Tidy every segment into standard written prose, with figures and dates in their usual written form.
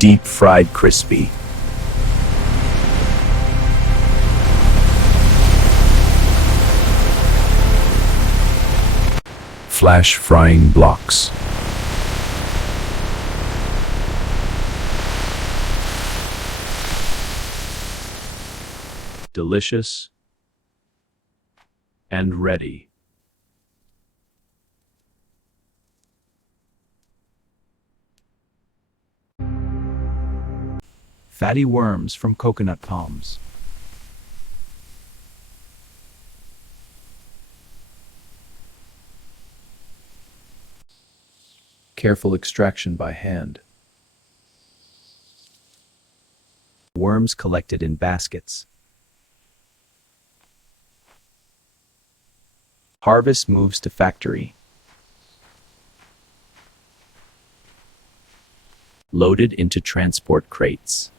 Deep fried crispy. Flash frying blocks. Delicious and ready. Fatty worms from coconut palms. Careful extraction by hand. Worms collected in baskets. Harvest moves to factory. Loaded into transport crates.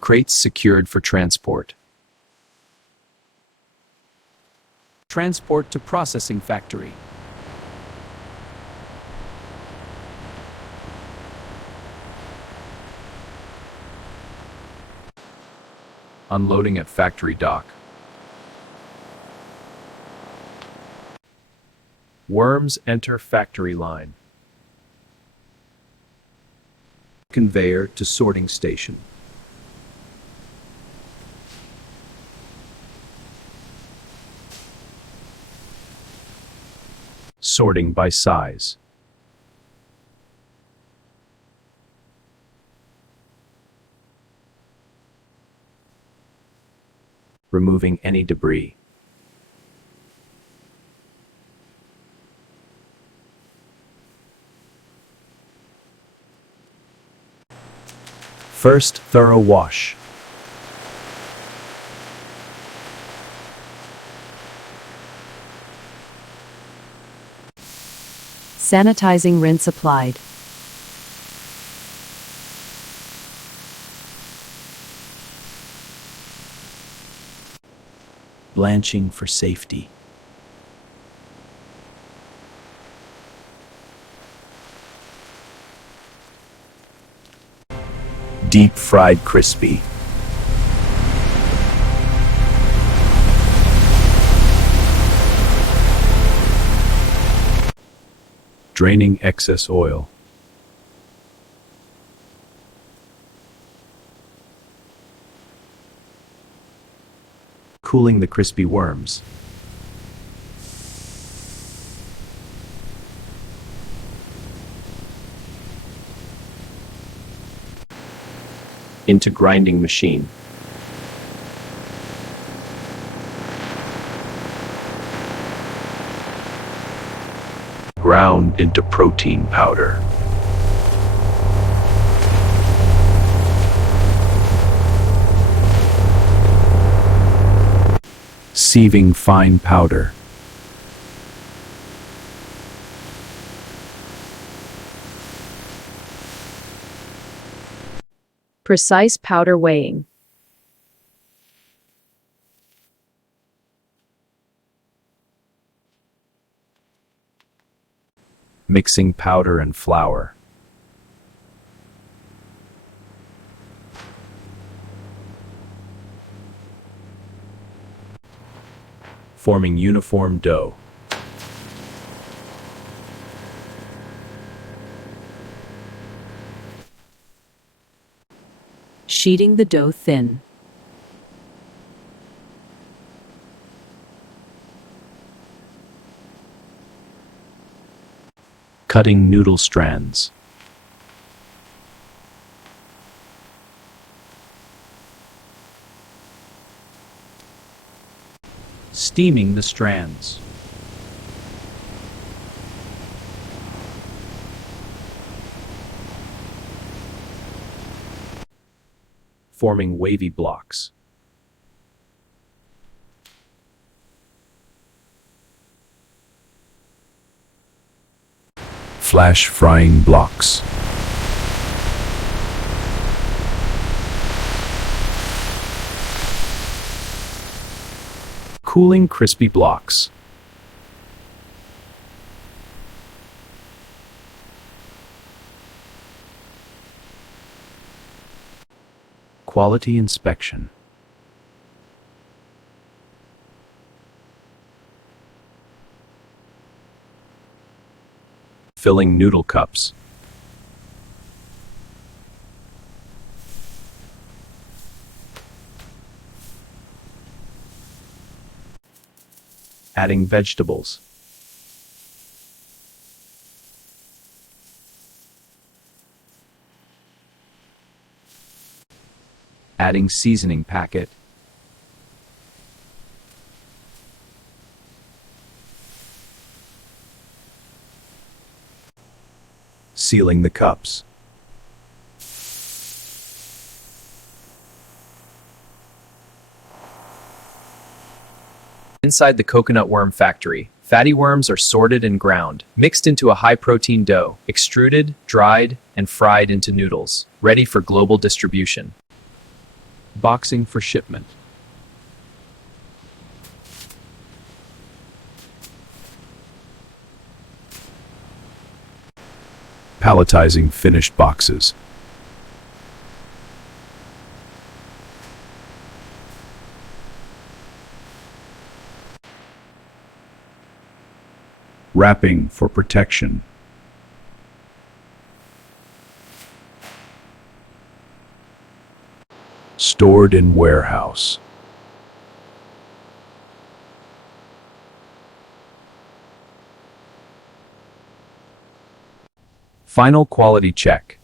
Crates secured for transport. Transport to processing factory. Unloading at factory dock. Worms enter factory line. Conveyor to sorting station. Sorting by size. Removing any debris. First, thorough wash. Sanitizing rinse applied. Blanching for safety. Deep fried crispy. Draining excess oil. Cooling the crispy worms. Into grinding machine. Ground into protein powder. Sieving fine powder. Precise powder weighing. Mixing powder and flour. Forming uniform dough. Sheeting the dough thin. Cutting noodle strands. Steaming the strands. Forming wavy blocks. Flash frying blocks. Cooling crispy blocks. Quality inspection. Filling noodle cups. Adding vegetables. Adding seasoning packet. Sealing the cups. Inside the coconut worm factory, fatty worms are sorted and ground, mixed into a high-protein dough, extruded, dried, and fried into noodles, ready for global distribution. Boxing for shipment. Palletizing finished boxes. Wrapping for protection. Stored in warehouse. Final quality check.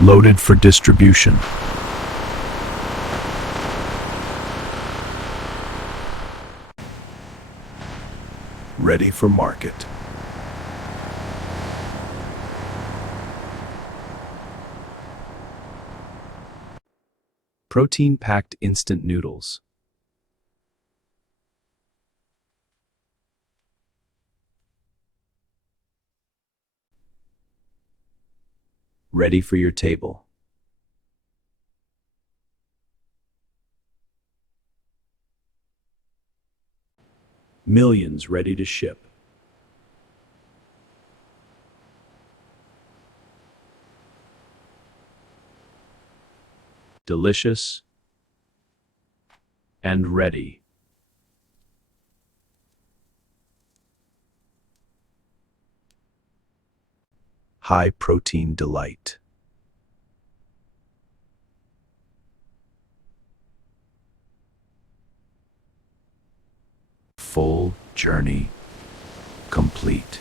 Loaded for distribution. Ready for market. Protein-packed instant noodles. Ready for your table. Millions ready to ship. Delicious and ready. High protein delight. Full journey complete.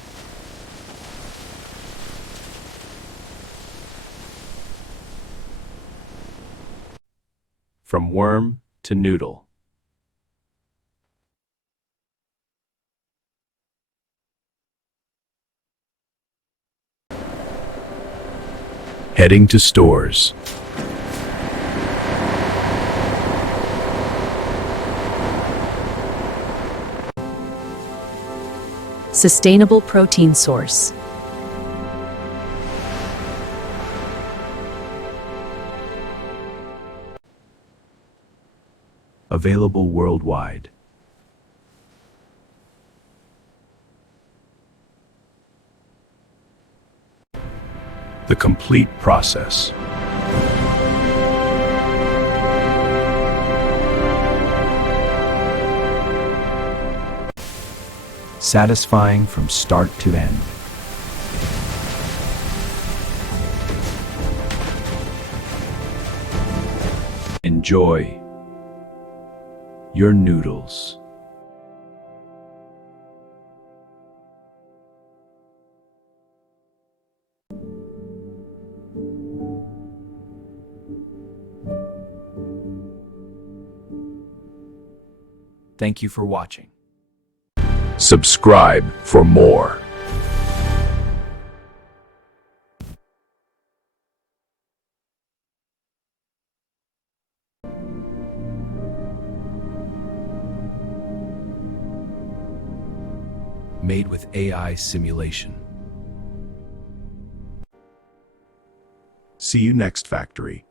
From worm to noodle. Heading to stores. Sustainable protein source. Available worldwide. The complete process. Satisfying from start to end. Enjoy your noodles. Thank you for watching. Subscribe for more. Made with AI simulation. See you next factory.